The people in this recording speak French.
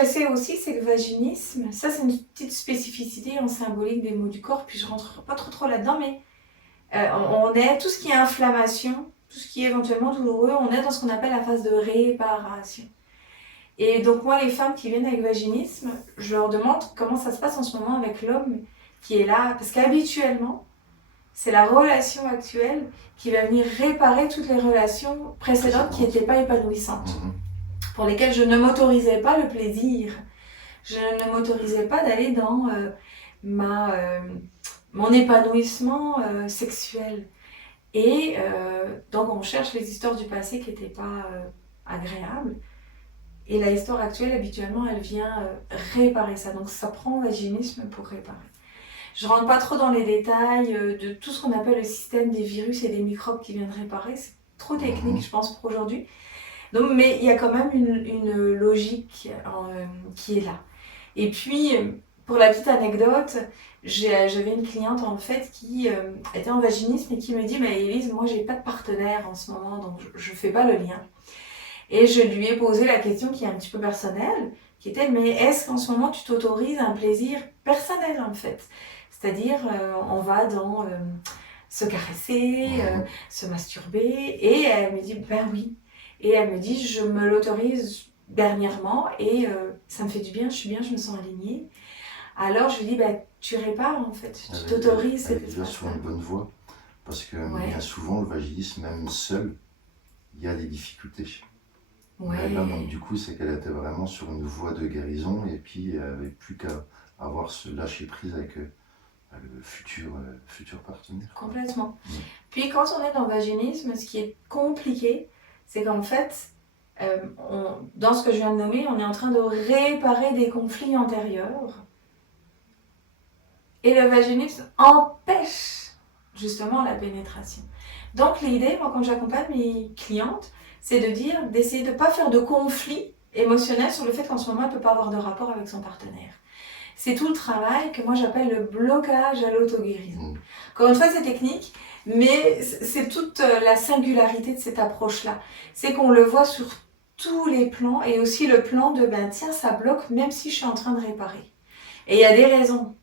je sais aussi, c'est que le vaginisme, ça c'est une petite spécificité en symbolique des mots du corps, puis je rentre pas trop là-dedans, mais on est, tout ce qui est inflammation, tout ce qui est éventuellement douloureux, on est dans ce qu'on appelle la phase de réparation. Et donc moi, les femmes qui viennent avec vaginisme, je leur demande comment ça se passe en ce moment avec l'homme qui est là, parce qu'habituellement, c'est la relation actuelle qui va venir réparer toutes les relations précédentes qui n'étaient pas épanouissantes, pour lesquelles je ne m'autorisais pas le plaisir. Je ne m'autorisais pas d'aller dans mon épanouissement sexuel. Et donc on cherche les histoires du passé qui n'étaient pas agréables. Et la histoire actuelle, habituellement, elle vient réparer ça. Donc ça prend vaginisme pour réparer. Je ne rentre pas trop dans les détails de tout ce qu'on appelle le système des virus et des microbes qui viennent réparer. C'est trop technique, je pense, pour aujourd'hui. Donc, mais il y a quand même une logique qui est là. Et puis, pour la petite anecdote, j'avais une cliente en fait qui était en vaginisme et qui me dit mais Élise, moi j'ai pas de partenaire en ce moment, donc je fais pas le lien. Et je lui ai posé la question qui est un petit peu personnelle, qui était mais est-ce qu'en ce moment tu t'autorises un plaisir personnel en fait? C'est-à-dire on va dans se caresser, se masturber, et elle me dit ben oui. Et elle me dit je me l'autorise dernièrement et ça me fait du bien, je suis bien, je me sens alignée. Alors je lui dis, bah, tu répares en fait, tu t'autorises cet espace. Elle est déjà sur une bonne voie, parce que bien souvent le vaginisme, même seul, il y a des difficultés. Mais là, donc, du coup, c'est qu'elle était vraiment sur une voie de guérison, et puis elle n'avait plus qu'à avoir ce lâcher prise avec le futur partenaire. Complètement. Puis quand on est dans le vaginisme, ce qui est compliqué, c'est qu'en fait, dans ce que je viens de nommer, on est en train de réparer des conflits antérieurs. Et le vaginisme empêche justement la pénétration. Donc l'idée, moi quand j'accompagne mes clientes, c'est d'essayer de ne pas faire de conflit émotionnel sur le fait qu'en ce moment elle ne peut pas avoir de rapport avec son partenaire. C'est tout le travail que moi j'appelle le blocage à l'auto-guérison. Encore une fois, c'est technique, mais c'est toute la singularité de cette approche-là. C'est qu'on le voit sur tous les plans, et aussi le plan de, ben tiens, ça bloque même si je suis en train de réparer. Et il y a des raisons.